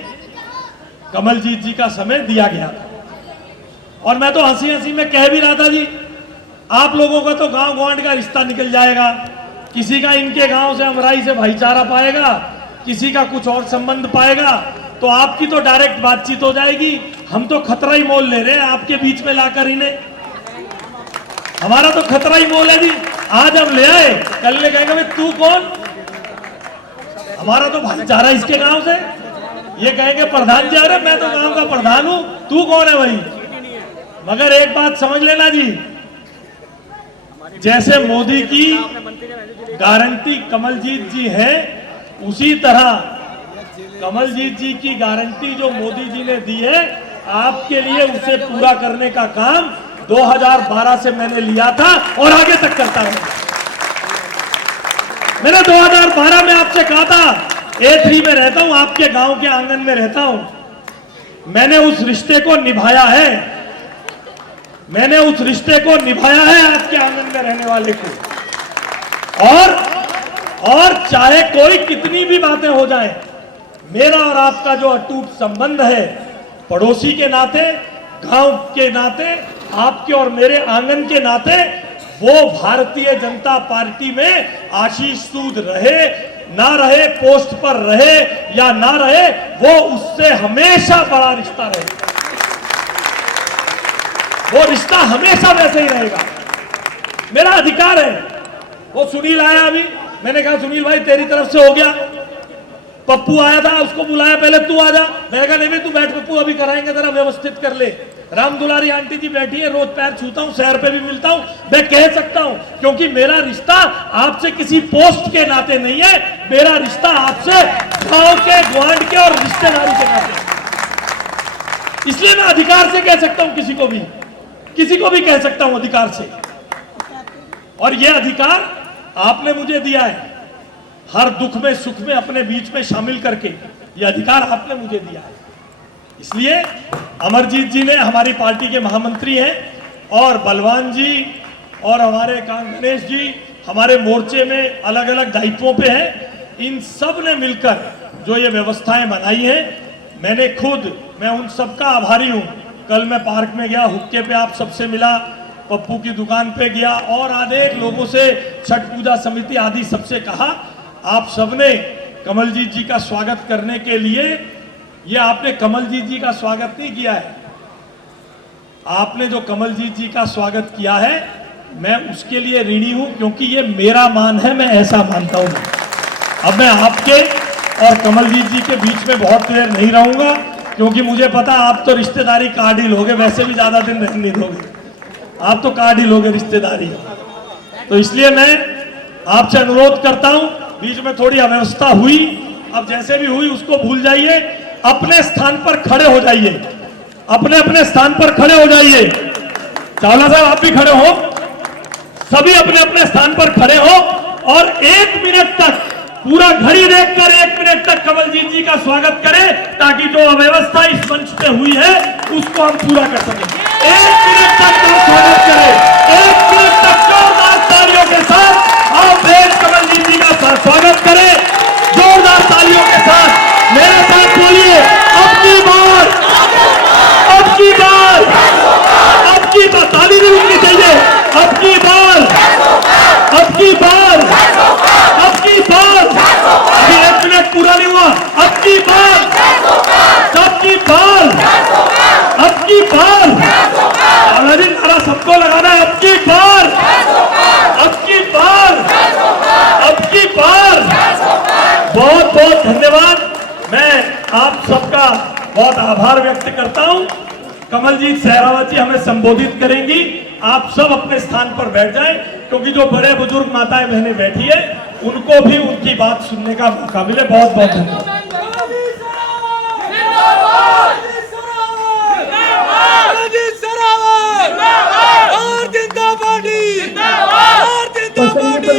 कमलजीत जी का समय दिया गया था। और मैं तो हंसी हंसी में कह भी रहा था जी, आप लोगों का तो गांव ग्वांड का रिश्ता निकल जाएगा, किसी का इनके गांव से अमराई से भाईचारा पाएगा, किसी का कुछ और संबंध पाएगा, तो आपकी तो डायरेक्ट बातचीत हो जाएगी। हम तो खतरा ही मोल ले रहे हैं आपके बीच में लाकर इन्हें, हमारा तो खतरा ही मोल है जी। आज हम ले आए, कल ले कहेंगे भाई तू कौन, हमारा तो भाईचारा इसके गांव से। ये कहेंगे प्रधान जी, अरे मैं तो गांव का प्रधान हूं, तू कौन है भाई? मगर एक बात समझ लेना जी, जैसे मोदी की गारंटी कमलजीत जी है, उसी तरह कमलजीत जी की गारंटी जो मोदी जी ने दी है आपके लिए, उसे पूरा करने का काम 2012 से मैंने लिया था और आगे तक करता हूं। मैंने 2012 में आपसे कहा था, A3 में रहता हूं, आपके गांव के आंगन में रहता हूं। मैंने उस रिश्ते को निभाया है, मैंने उस रिश्ते को निभाया है आपके आंगन में रहने वाले को। और चाहे कोई कितनी भी बातें हो जाएं, मेरा और आपका जो अटूट संबंध है, पड़ोसी के नाते, गांव के नाते, आपके और मेरे आंगन के नाते, वो भारतीय जनता पार्टी में आशीष सूद रहे ना रहे, पोस्ट पर रहे या ना रहे, वो उससे हमेशा बड़ा रिश्ता रहेगा। वो रिश्ता हमेशा वैसे ही रहेगा। मेरा अधिकार है। वो सुनील आया अभी, मैंने कहा सुनील भाई तेरी तरफ से हो गया। पप्पू आया था, उसको बुलाया, पहले तू आ जा। मैंने कहा नहीं तू बैठ पप्पू, अभी कराएंगे, जरा व्यवस्थित कर ले। राम दुलारी आंटी जी बैठी है, रोज पैर छूता हूँ, शहर पे भी मिलता हूँ, मैं कह सकता हूँ, क्योंकि मेरा रिश्ता आपसे किसी पोस्ट के नाते नहीं है, मेरा रिश्ता आपसे गांव के, ग्वांड के और रिश्तेदारी के नाते। इसलिए मैं अधिकार से कह सकता हूँ, किसी को भी कह सकता हूं अधिकार से। और यह अधिकार आपने मुझे दिया है, हर दुख में सुख में अपने बीच में शामिल करके, यह अधिकार आपने मुझे दिया है। इसलिए अमरजीत जी ने, हमारी पार्टी के महामंत्री हैं, और बलवान जी और हमारे गणेश जी हमारे मोर्चे में अलग अलग दायित्वों पे हैं। इन सब ने मिलकर जो ये व्यवस्थाएं बनाई हैं, मैं उन सबका आभारी हूं। कल मैं पार्क में गया, हुक्के पे आप सबसे मिला, पप्पू की दुकान पे गया और अनेक लोगों से, छठ पूजा समिति आदि सबसे कहा। आप सबने कमलजीत जी का स्वागत करने के लिए, ये आपने कमलजीत जी का स्वागत नहीं किया है, आपने जो कमलजीत जी का स्वागत किया है मैं उसके लिए ऋणी हूं, क्योंकि ये मेरा मान है, मैं ऐसा मानता हूं। अब मैं आपके और कमलजीत जी के बीच में बहुत देर नहीं रहूंगा, क्योंकि मुझे पता आप तो रिश्तेदारी काट ही लोगे, वैसे भी ज्यादा दिन रहने नहीं दोगे, आप तो काट ही लोगे रिश्तेदारी। तो इसलिए मैं आपसे अनुरोध करता हूं, बीच में थोड़ी अव्यवस्था हुई, अब जैसे भी हुई उसको भूल जाइए, अपने स्थान पर खड़े हो जाइए, अपने अपने स्थान पर खड़े हो जाइए। चावला साहब आप भी खड़े हो, सभी अपने अपने स्थान पर खड़े हो और 1 मिनट तक, पूरा घड़ी देखकर 1 मिनट तक कमलजीत जी का स्वागत करें, ताकि जो अव्यवस्था इस मंच पे हुई है उसको हम पूरा कर सकें। 1 मिनट तक हम स्वागत करें, 1 मिनट तक जोरदार तालियों के साथ आप कमलजीत जी का स्वागत करें, जोरदार तालियों के साथ। मेरे साथ बोलिए, अब की बार, अब की बार, अब की बार, ताली नहीं रुकनी चाहिए, अब की बार, अब की बार, अब की बार, अभी 1 मिनट पूरा नहीं हुआ, अब की बार, सबकी बार, अब की बार, नारा सबको लगाना है, अब की बार, अब की बार, अब की बार। बहुत बहुत धन्यवाद, मैं आप सबका बहुत आभार व्यक्त करता हूं। कमलजीत सहरावत जी हमें संबोधित करेंगी, आप सब अपने स्थान पर बैठ जाएं, क्योंकि जो बड़े बुजुर्ग माताएं बहनें बैठी है उनको भी उनकी बात सुनने का मौका मिले। बहुत बहुत धन्यवाद।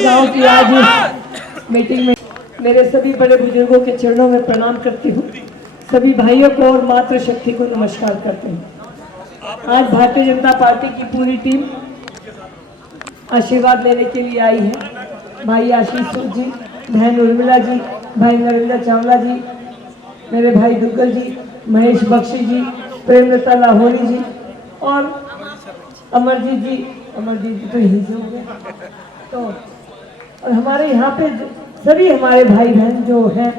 गाँव की आज इस मीटिंग में मेरे सभी बड़े बुजुर्गों के चरणों में प्रणाम करती हूँ, सभी भाइयों को और मातृशक्ति को नमस्कार करते हैं। आज भारतीय जनता पार्टी की पूरी टीम आशीर्वाद लेने के लिए आई है। भाई आशीष सूद जी, बहन उर्मिला जी, भाई नरेंद्र चावला जी, मेरे भाई दुग्गल जी, महेश बख्शी जी, प्रेमलता लाहौरी जी और अमरजीत जी, अमरजीत जी तो यहीं से हो गए, तो और हमारे यहाँ पे सभी हमारे भाई बहन जो हैं,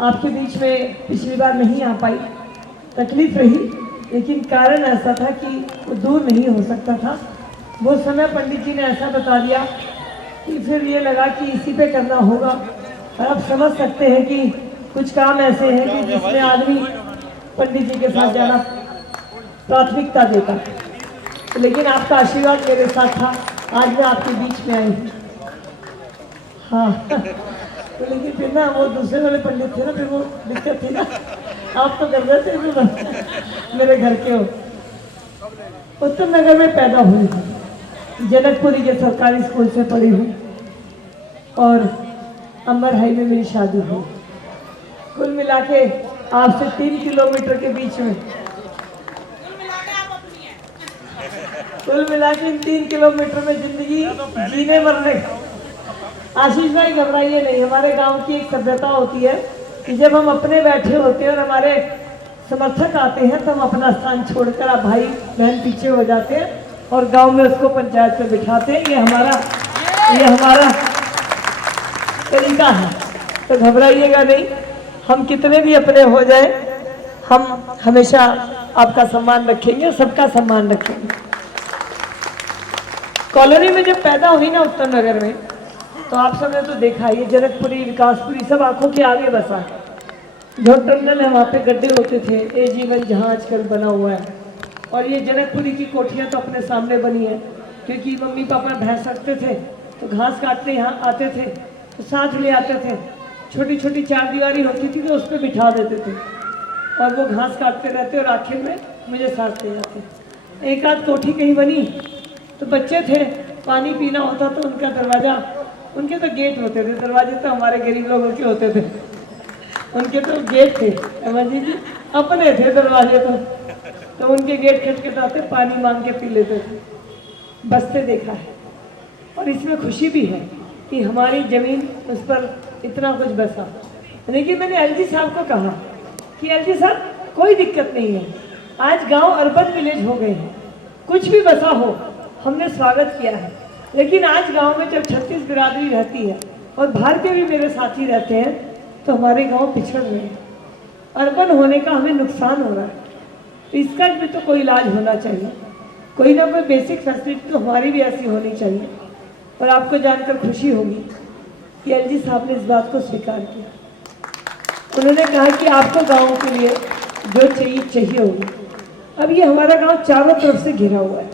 आपके बीच में पिछली बार नहीं आ पाई, तकलीफ रही, लेकिन कारण ऐसा था कि वो दूर नहीं हो सकता था। वो समय पंडित जी ने ऐसा बता दिया कि फिर ये लगा कि इसी पे करना होगा। और आप समझ सकते हैं कि कुछ काम ऐसे हैं कि जिसमें आदमी पंडित जी के साथ जाना प्राथमिकता देता, लेकिन आपका आशीर्वाद मेरे साथ था, आज मैं आपके बीच में आई हूँ। हाँ तो लेकिन फिर ना वो दूसरे वाले पंडित थे ना, फिर वो दिक्कत थी ना, आप तो कर रहे थे, मेरे घर के हो। उत्तर नगर में पैदा हुई हूँ, जनकपुरी के सरकारी स्कूल से पढ़ी हूँ और अंबर हाई में मेरी शादी हुई। कुल मिला के आपसे 3 किलोमीटर के बीच में, कुल मिला के 3 किलोमीटर में जिंदगी जीने मरने। आशीष भाई घबराइए नहीं, हमारे गांव की एक सभ्यता होती है कि जब हम अपने बैठे होते हैं और हमारे समर्थक आते हैं तो हम अपना स्थान छोड़कर आप भाई बहन पीछे हो जाते हैं और गांव में उसको पंचायत पे बिठाते हैं। ये हमारा तरीका है, तो घबराइएगा नहीं। हम कितने भी अपने हो जाए, हम हमेशा आपका सम्मान रखेंगे, सबका सम्मान रखेंगे। कॉलोनी में जब पैदा हुई ना उत्तर नगर में, तो आप सबने तो देखा, ये जनकपुरी, विकासपुरी सब आंखों के आगे बसा है। जो टनल है वहाँ पे गड्ढे होते थे, ए जीवन जहाँ आजकल बना हुआ है। और ये जनकपुरी की कोठियाँ तो अपने सामने बनी है, क्योंकि मम्मी पापा भैंस रखते थे तो घास काटने यहाँ आते थे तो साथ ले आते थे। छोटी छोटी 4 दीवारी होती थी तो उस पर बिठा देते थे और वो घास काटते रहते और आखिर में मुझे साथ ले जाते। एक आध कोठी कहीं बनी तो बच्चे थे, पानी पीना होता तो उनका दरवाज़ा, उनके तो गेट होते थे, दरवाजे तो हमारे गरीब लोगों के होते थे, उनके तो गेट थे, अमरजीत जी अपने थे दरवाजे तो उनके गेट खटखटाते, पानी मांग के पी लेते थे। बसते देखा है और इसमें खुशी भी है कि हमारी ज़मीन उस पर इतना कुछ बसा। लेकिन मैंने एलजी साहब को कहा कि एलजी साहब कोई दिक्कत नहीं है, आज गांव अर्बन विलेज हो गए हैं, कुछ भी बसा हो हमने स्वागत किया है। लेकिन आज गांव में जब 36 बिरादरी रहती है और बाहर के भी मेरे साथी रहते हैं, तो हमारे गांव पिछड़ रहे हैं। अर्बन होने का हमें नुकसान हो रहा है, तो इसका भी तो कोई इलाज होना चाहिए। कोई ना कोई बेसिक फैसिलिटी तो हमारी भी ऐसी होनी चाहिए। और आपको जानकर खुशी होगी कि एलजी साहब ने इस बात को स्वीकार किया। उन्होंने कहा कि आपको गाँव के लिए जो चाहिए होगी। अब ये हमारा गांव चारों तरफ से घिरा हुआ है।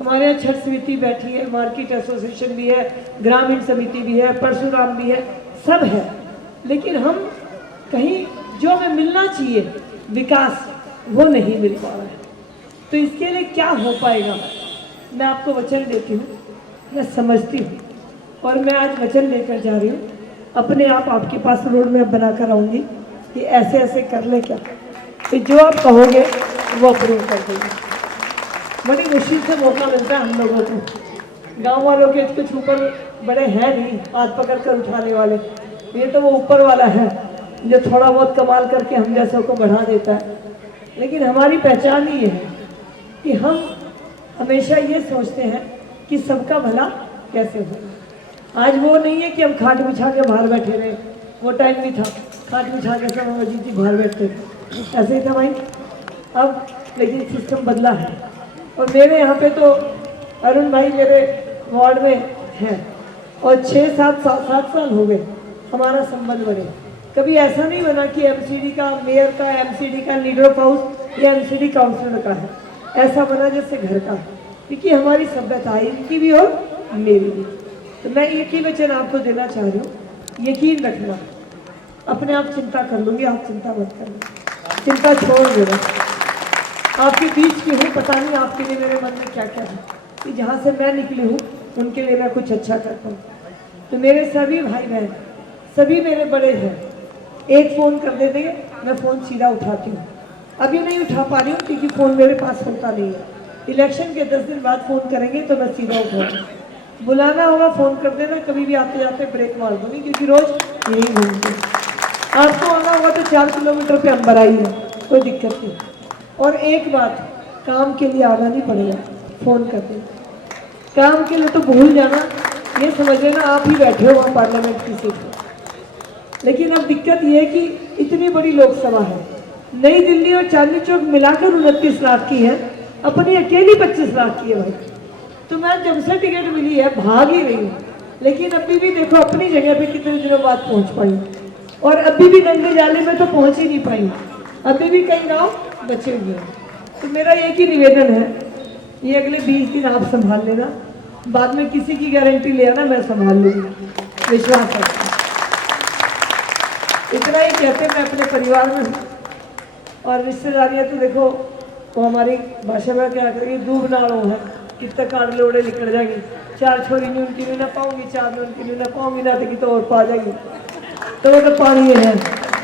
हमारे यहाँ छठ समिति बैठी है, मार्केट एसोसिएशन भी है, ग्रामीण समिति भी है, परशुराम भी है, सब है। लेकिन हम कहीं जो हमें मिलना चाहिए विकास, वो नहीं मिल पा रहा है। तो इसके लिए क्या हो पाएगा, मैं आपको वचन देती हूँ, मैं समझती हूँ, और मैं आज वचन लेकर जा रही हूँ। अपने आप आपके पास रोड मैप बनाकर आऊँगी कि ऐसे ऐसे कर ले क्या, तो जो आप कहोगे वो अप्रूव कर देंगे। बड़ी मुश्किल से मौका मिलता है हम लोगों को। गांव वालों के कुछ ऊपर बड़े हैं नहीं हाथ पकड़ कर उठाने वाले, ये तो वो ऊपर वाला है जो थोड़ा बहुत कमाल करके हम जैसों को बढ़ा देता है। लेकिन हमारी पहचान ही ये है कि हम हमेशा ये सोचते हैं कि सबका भला कैसे हो। आज वो नहीं है कि हम खाट बिछा के बाहर बैठे रहे, वो टाइम भी था खाट बिछा के सब अजीत जी बाहर बैठते थे, ऐसे ही था भाई। अब लेकिन सिस्टम बदला है। और मेरे यहाँ पे तो अरुण भाई मेरे वार्ड में हैं और 6-7 साल हो गए हमारा संबंध बने। कभी ऐसा नहीं बना कि एमसीडी का, मेयर का, एमसीडी का, लीडर ऑफ हाउस या एमसीडी काउंसिलर का है, ऐसा बना जैसे घर का, क्योंकि हमारी सभ्यता है, इनकी भी और मेरी भी। तो मैं एक ही वचन आपको देना चाह रही हूँ, यकीन रखना, अपने आप चिंता कर लूँगी, आप चिंता मत करना, चिंता छोड़ देना। आपके बीच की हूँ, पता नहीं आपके लिए मेरे मन में क्या क्या है, कि जहाँ से मैं निकली हूँ उनके लिए मैं कुछ अच्छा करता हूँ। तो मेरे सभी भाई बहन, सभी मेरे बड़े हैं, एक फ़ोन कर देते हैं, मैं फ़ोन सीधा उठाती हूँ। अभी नहीं उठा पा रही हूँ क्योंकि फ़ोन मेरे पास होता नहीं है। इलेक्शन के 10 दिन बाद फ़ोन करेंगे तो मैं सीधा उठाऊँगी। बुलाना होगा फ़ोन कर देना, कभी भी आते जाते ब्रेक मार दूँगी, क्योंकि रोज़ यही घूमती हूँ। आपको आना होगा तो 4 किलोमीटर पे अंदर आई है, कोई दिक्कत नहीं। और एक बात, काम के लिए आना नहीं पड़ेगा, फ़ोन कर दें। काम के लिए तो भूल जाना, ये समझ लेना आप ही बैठे हो वहाँ पार्लियामेंट की सीट पर। लेकिन अब दिक्कत ये है कि इतनी बड़ी लोकसभा है, नई दिल्ली और चांदनी चौक मिलाकर 29 लाख की है, अपनी अकेली 25 लाख की है भाई। तो मैं जब से टिकट मिली है भाग ही रही हूँ, लेकिन अभी भी देखो अपनी जगह पे कितने दिनों बाद पहुँच पाई, और अभी भी नंगे जाले में तो पहुँच ही नहीं पाई, अभी भी कई गाँव बचे हुए हैं। तो मेरा एक ही निवेदन है, ये अगले 20 दिन आप संभाल लेना, बाद में किसी की गारंटी ले आना, मैं संभाल लूँगी, विश्वास रखना। इतना ही कहते मैं अपने परिवार में हूँ, और रिश्तेदारियाँ तो देखो वो हमारी भाषा में क्या करेगी, दूब नाड़ों है, कितने काट लोड़े निकल जाएंगी। 4 छोरी नहीं उनकी नहीं ना पाऊंगी, 4 में उनकी नहीं ना पाऊंगी, ना तो और पा जाएगी, तो वो तो पानी है,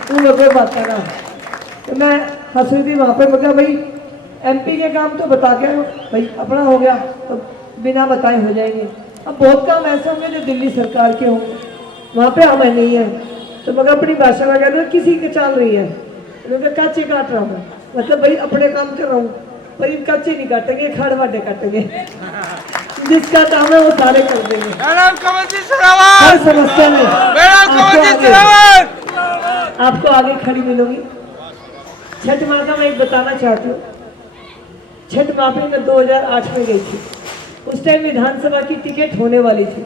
तुम लोग कोई बात करना। तो मैं हंस रही थी वहाँ पर, मैं कहा भाई एमपी के काम तो बता के भाई, अपना हो गया तो बिना बताए हो जाएंगे। अब बहुत काम ऐसे होंगे जो दिल्ली सरकार के होंगे, वहाँ पे हमें नहीं है, तो मगर अपनी भाषा में कहते किसी के चल रही है, उन्होंने कच्चे काट रहा हूँ, मतलब भाई अपने काम कर रहा हूँ, पर इन कच्चे नहीं काटेंगे, खाड़ वाटे काटेंगे, जिसका काम है वो सारे कर देंगे। हर समस्या में आपको आगे खड़ी मिलूंगी। छठ माँ का मैं एक बताना चाहती हूँ, छठ माँ पे मैं 2008 में गई थी, उस टाइम विधानसभा की टिकट होने वाली थी।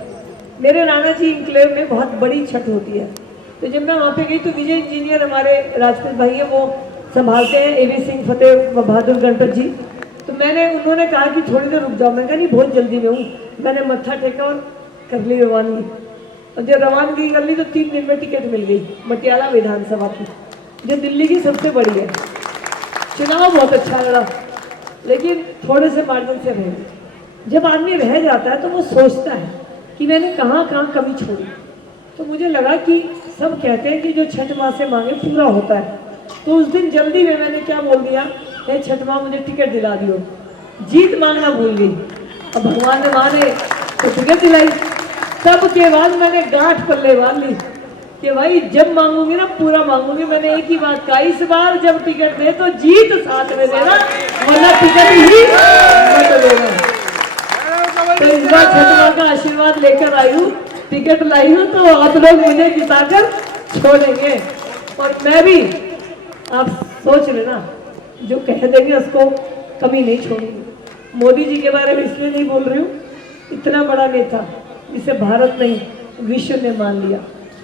मेरे नाना जी इंक्लेव में बहुत बड़ी छठ होती है, तो जब मैं वहाँ पे गई तो विजय इंजीनियर हमारे राजपूत भाई है, वो संभालते हैं, एवी सिंह फतेह बहादुर गणपत जी। तो उन्होंने कहा कि थोड़ी देर रुक जाओ, मैं कहा नहीं बहुत जल्दी में हूँ। मैंने मत्था टेका और कर ली रवानगी, और जब रवानगी कर ली तो 3 दिन में टिकट मिल गई मटियाला विधानसभा की, जो दिल्ली की सबसे बड़ी है। चुनाव बहुत अच्छा लड़ा, लेकिन थोड़े से मार्जिन से रह गए। जब आदमी रह जाता है तो वो सोचता है कि मैंने कहाँ कहाँ कमी छोड़ी। तो मुझे लगा कि सब कहते हैं कि जो छठ माँ से मांगे पूरा होता है, तो उस दिन जल्दी में मैंने क्या बोल दिया, हे छठ माँ मुझे टिकट दिला दियो। जीत मांगना भूल गई, अब भगवान ने माने तो टिकट दिलाई। तब के बाद मैंने गांठ पल्ले बांध ली कि भाई जब मांगूंगी ना पूरा मांगूंगी। मैंने एक ही बात कहा, इस बार जब टिकट दे तो जीत साथ में देना, वरना टिकट ही मत देना। तो इस बार छठ माँ का आशीर्वाद लेकर आई हूँ टिकट लाई हूँ तो आप लोग मुझे जिताकर छोड़ेंगे। और मैं भी, आप सोच लेना, जो कह देंगे उसको कमी नहीं छोड़ूंगी। मोदी जी के बारे में इसलिए नहीं बोल रही हूँ, इतना बड़ा नेता जिसे भारत नहीं विश्व ने मान लिया,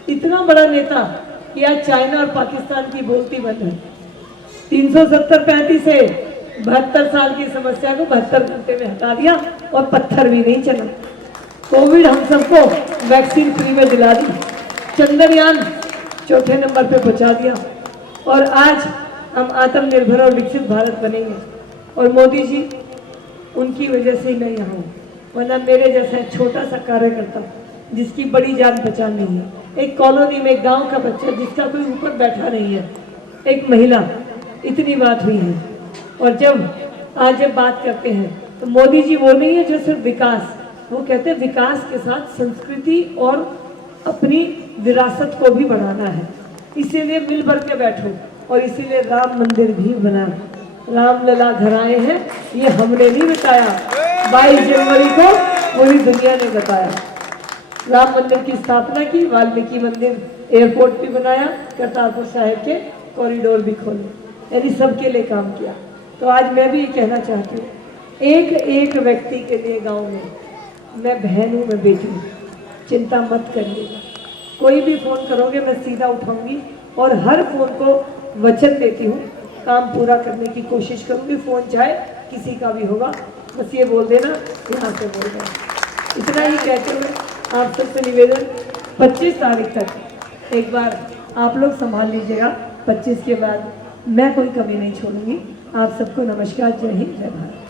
इतना बड़ा नेता कि आज चाइना और पाकिस्तान की बोलती बंद है। 370-35 से 72 साल की समस्या को 72 घंटे में हटा दिया और पत्थर भी नहीं चला। कोविड हम सबको वैक्सीन फ्री में दिला दी, चंद्रयान 4 नंबर पे पहुंचा दिया और आज हम आत्मनिर्भर और विकसित भारत बनेंगे। और मोदी जी, उनकी वजह से ही मैं यहाँ हूँ, वरना मेरे जैसा एक छोटा सा कार्यकर्ता जिसकी बड़ी जान पहचान नहीं है, एक कॉलोनी में एक गांव का बच्चा जिसका कोई ऊपर बैठा नहीं है, एक महिला, इतनी बात हुई है। और जब बात करते हैं तो मोदी जी वो नहीं है जो सिर्फ विकास, वो कहते हैं विकास के साथ संस्कृति और अपनी विरासत को भी बढ़ाना है। इसीलिए मिल भर के बैठो और इसीलिए राम मंदिर भी बना। राम लला घर आए हैं, ये हमने नहीं बताया, 22 जनवरी को पूरी दुनिया ने बताया। राम मंदिर की स्थापना की, वाल्मीकि मंदिर, एयरपोर्ट भी बनाया, करतारपुर साहिब के कॉरिडोर भी खोले, यानी सबके लिए काम किया। तो आज मैं भी ये कहना चाहती हूँ, एक एक व्यक्ति के लिए गांव में, मैं बहन हूँ, मैं बेटी हूँ, चिंता मत करिएगा। कोई भी फोन करोगे मैं सीधा उठाऊंगी और हर फोन को वचन देती हूँ, काम पूरा करने की कोशिश करूँगी। फोन चाहे किसी का भी होगा, बस ये बोल देना यहाँ से बोल देना। इतना ही कहते हुए आप सबसे निवेदन, 25 तारीख तक एक बार आप लोग संभाल लीजिएगा। 25 के बाद मैं कोई कमी नहीं छोड़ूंगी। आप सबको नमस्कार, जय हिंद, जय भारत।